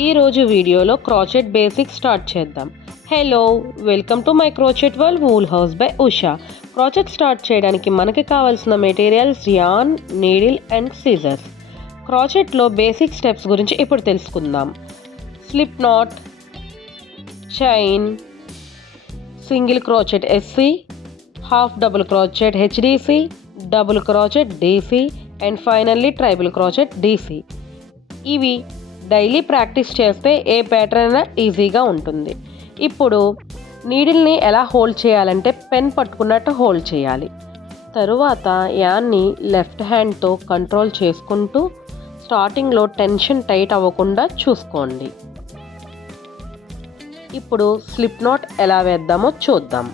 ఈరోజు వీడియోలో crochet basics start చేద్దాం. Hello, welcome to my crochet world wool house by Usha. Crochet start చేయడానికి మనకి కావాల్సిన materials yarn, needle and scissors. క్రోచెట్లో బేసిక్ స్టెప్స్ గురించి ఇప్పుడు తెలుసుకుందాం. Slip knot, chain, single crochet SC, half double crochet HDC, double crochet DC and finally treble crochet DC. ఇవి daily practice చేస్తే ఏ ప్యాటర్న్ అయినా ఈజీగా ఉంటుంది. ఇప్పుడు నీడిల్ని ఎలా హోల్డ్ చేయాలంటే పెన్ పట్టుకున్నట్టు హోల్డ్ చేయాలి. తరువాత యాన్ని లెఫ్ట్ హ్యాండ్తో కంట్రోల్ చేసుకుంటూ స్టార్టింగ్లో టెన్షన్ టైట్ అవ్వకుండా చూసుకోండి. ఇప్పుడు స్లిప్ నాట్ ఎలా వేద్దామో చూద్దాం.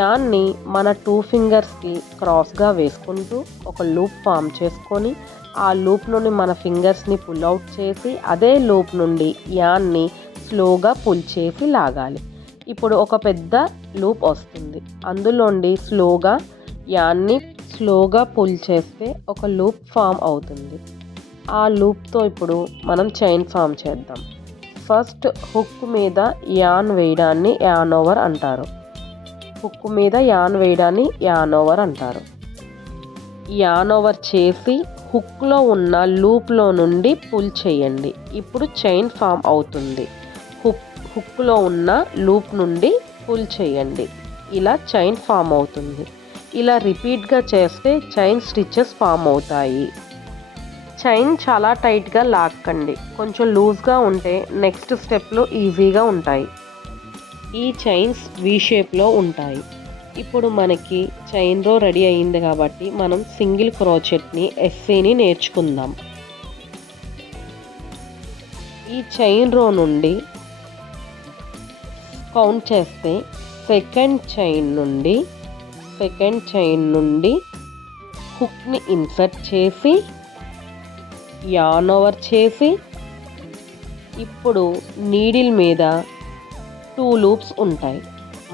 యాన్ని మన 2 ఫింగర్స్కి క్రాస్గా వేసుకుంటూ ఒక లూప్ ఫామ్ చేసుకొని ఆ లూప్ నుండి మన ఫింగర్స్ని పుల్ అవుట్ చేసి అదే లూప్ నుండి యాన్ని స్లోగా పుల్ చేసి లాగాలి. ఇప్పుడు ఒక పెద్ద లూప్ వస్తుంది. అందులోండి యాన్ని స్లోగా పుల్ చేస్తే ఒక లూప్ ఫామ్ అవుతుంది. ఆ లూప్తో ఇప్పుడు మనం చైన్ ఫామ్ చేద్దాం. ఫస్ట్ హుక్ మీద యాన్ వేయడాన్ని యాన్ ఓవర్ అంటారు. యాన్ ఓవర్ చేసి హుక్లో ఉన్న లూప్లో నుండి పుల్ చేయండి. ఇప్పుడు చైన్ ఫామ్ అవుతుంది. హుక్లో ఉన్న లూప్ నుండి పుల్ చేయండి. ఇలా చైన్ ఫామ్ అవుతుంది. ఇలా రిపీట్గా చేస్తే చైన్ స్టిచెస్ ఫామ్ అవుతాయి. చైన్ చాలా టైట్గా లాక్కండి. కొంచెం లూజ్గా ఉంటే నెక్స్ట్ స్టెప్లో ఈజీగా ఉంటాయి. ఈ చైన్స్ వీ షేప్లో ఉంటాయి. ఇప్పుడు మనకి చైన్ రో రెడీ అయింది కాబట్టి మనం సింగిల్ క్రోచెట్ని ఎస్సీని నేర్చుకుందాం. ఈ చైన్ రో నుండి కౌంట్ చేస్తే సెకండ్ చైన్ నుండి హుక్ని ఇన్సర్ట్ చేసి యాన్ ఓవర్ చేసి ఇప్పుడు నీడిల్ మీద 2 లూప్స్ ఉంటాయి.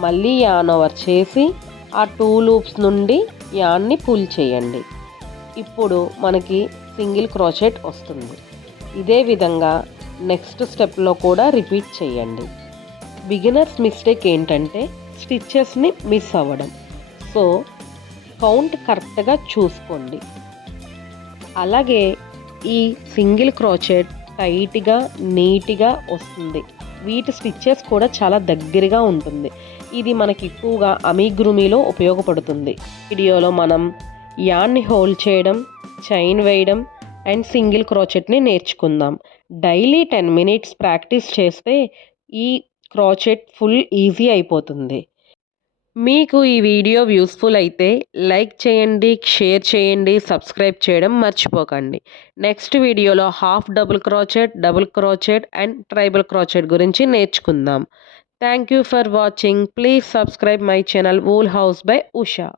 మళ్ళీ యాన్ ఓవర్ చేసి ఆ 2 లూప్స్ నుండి యాన్ని పుల్ చేయండి. ఇప్పుడు మనకి సింగిల్ క్రోచెట్ వస్తుంది. ఇదే విధంగా నెక్స్ట్ స్టెప్లో కూడా రిపీట్ చేయండి. బిగినర్స్ మిస్టేక్ ఏంటంటే స్టిచ్చెస్ని మిస్ అవ్వడం. సో కౌంట్ కరెక్ట్గా చూసుకోండి. అలాగే ఈ సింగిల్ క్రోచెట్ టైట్గా నీట్గా వస్తుంది. వీటి స్టిచ్చెస్ కూడా చాలా దగ్గరగా ఉంటుంది. ఇది మనకి ఎక్కువగా అమిగ్రుమిలో ఉపయోగపడుతుంది. వీడియోలో మనం యాన్ని హోల్డ్ చేయడం, చైన్ వేయడం అండ్ సింగిల్ క్రోచెట్ని నేర్చుకుందాం. డైలీ 10 మినిట్స్ ప్రాక్టీస్ చేస్తే ఈ క్రోచెట్ ఫుల్ ఈజీ అయిపోతుంది. మీకు ఈ వీడియో యూస్ఫుల్ అయితే లైక్ చేయండి, షేర్ చేయండి, సబ్స్క్రైబ్ చేయడం మర్చిపోకండి. నెక్స్ట్ వీడియోలో half double crochet, double crochet and tribal crochet గురించి నేర్చుకుందాం. Thank you for watching. Please subscribe my channel wool house by Usha.